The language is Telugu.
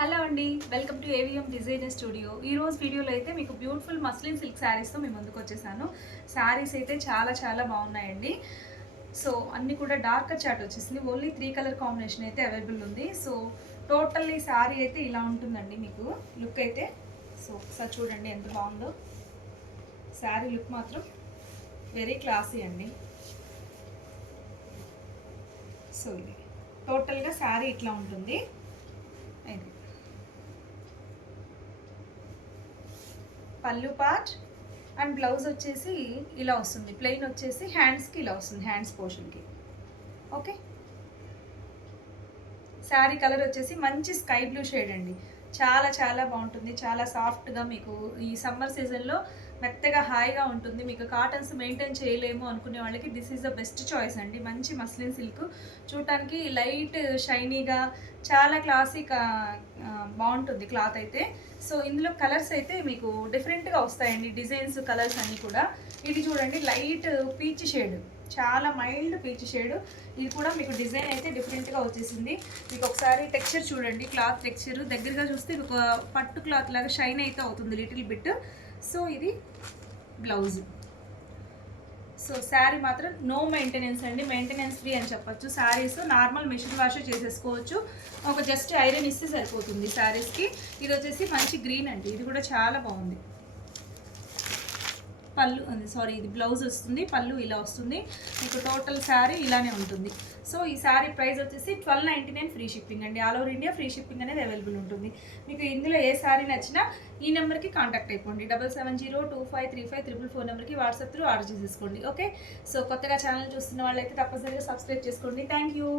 హలో అండి, welcome to AVM designer studio. ఈ రోజు వీడియోలో అయితే మీకు బ్యూటిఫుల్ మస్లిన్ సిల్క్ శారీస్తో మీ ముందుకు వచ్చేసాను. శారీస్ అయితే చాలా చాలా బాగున్నాయండి. సో అన్నీ కూడా డార్కర్ చాట్ వచ్చేసింది. ఓన్లీ 3 కలర్ కాంబినేషన్ అయితే అవైలబుల్ ఉంది. సో టోటల్లీ శారీ అయితే ఇలా ఉంటుందండి. మీకు లుక్ అయితే సో ఒకసారి చూడండి ఎంత బాగుందో. శారీ లుక్ మాత్రం వెరీ క్లాసీ అండి. సో ఇది టోటల్గా శారీ ఇట్లా ఉంటుంది. ఇది పళ్ళు పార్ట్ అండ్ బ్లౌజ్ వచ్చేసి ఇలా వస్తుంది. ప్లెయిన్ వచ్చేసి హ్యాండ్స్కి ఇలా వస్తుంది, హ్యాండ్స్ పోర్షన్కి. ఓకే, శారీ కలర్ వచ్చేసి మంచి స్కై బ్లూ షేడ్ అండి. చాలా చాలా బాగుంటుంది, చాలా సాఫ్ట్గా. మీకు ఈ సమ్మర్ సీజన్లో మెత్తగా హాయిగా ఉంటుంది. మీకు కాటన్స్ మెయింటైన్ చేయలేము అనుకునే వాళ్ళకి this is the best choice అండి. మంచి మస్లిన్ సిల్క్, చూడటానికి లైట్ షైనీగా చాలా క్లాసిక్ బాగుంటుంది క్లాత్ అయితే. సో ఇందులో కలర్స్ అయితే మీకు డిఫరెంట్గా వస్తాయండి, డిజైన్స్ కలర్స్ అన్నీ కూడా. ఇది చూడండి, లైట్ పీచ్ షేడ్, చాలా మైల్డ్ పీచ్ షేడ్. ఇది కూడా మీకు డిజైన్ అయితే డిఫరెంట్గా వచ్చేసింది. మీకు ఒకసారి టెక్స్చర్ చూడండి, క్లాత్ టెక్స్చర్ దగ్గరగా చూస్తే ఒక పట్టు క్లాత్ లాగా షైన్ అయితే అవుతుంది లిటిల్ బిట్. సో ఇది బ్లౌజ్. సో శారీ మాత్రం నో మెయింటెనెన్స్ అండి, మెయింటెనెన్స్ ఫ్రీ అని చెప్పొచ్చు. శారీస్ నార్మల్ మిషన్ వాష్ చేసేసుకోవచ్చు, ఒక జస్ట్ ఐరన్ ఇస్తే సరిపోతుంది శారీస్కి. ఇది వచ్చేసి మంచి గ్రీన్ అండి, ఇది కూడా చాలా బాగుంది. పళ్ళు సారీ ఇది బ్లౌజ్ వస్తుంది, పళ్ళు ఇలా వస్తుంది. మీకు టోటల్ శారీ ఇలానే ఉంటుంది. సో ఈ శారీ ప్రైస్ వచ్చేసి 1299 ఫ్రీ షిప్పింగ్ అండి. All over India free shipping అనేది అవైలబుల్ ఉంటుంది. మీకు ఇందులో ఏ శారీ నచ్చినా ఈ నెంబర్కి కాంటాక్ట్ అయిపోండి. 7702535444 నెంబర్కి వాట్సాప్ త్రూ ఆర్డర్ చేసేసుకోండి. ఓకే, సో కొత్తగా ఛానల్ చూస్తున్న వాళ్ళైతే తప్పనిసరిగా సబ్స్క్రైబ్ చేసుకోండి. Thank you.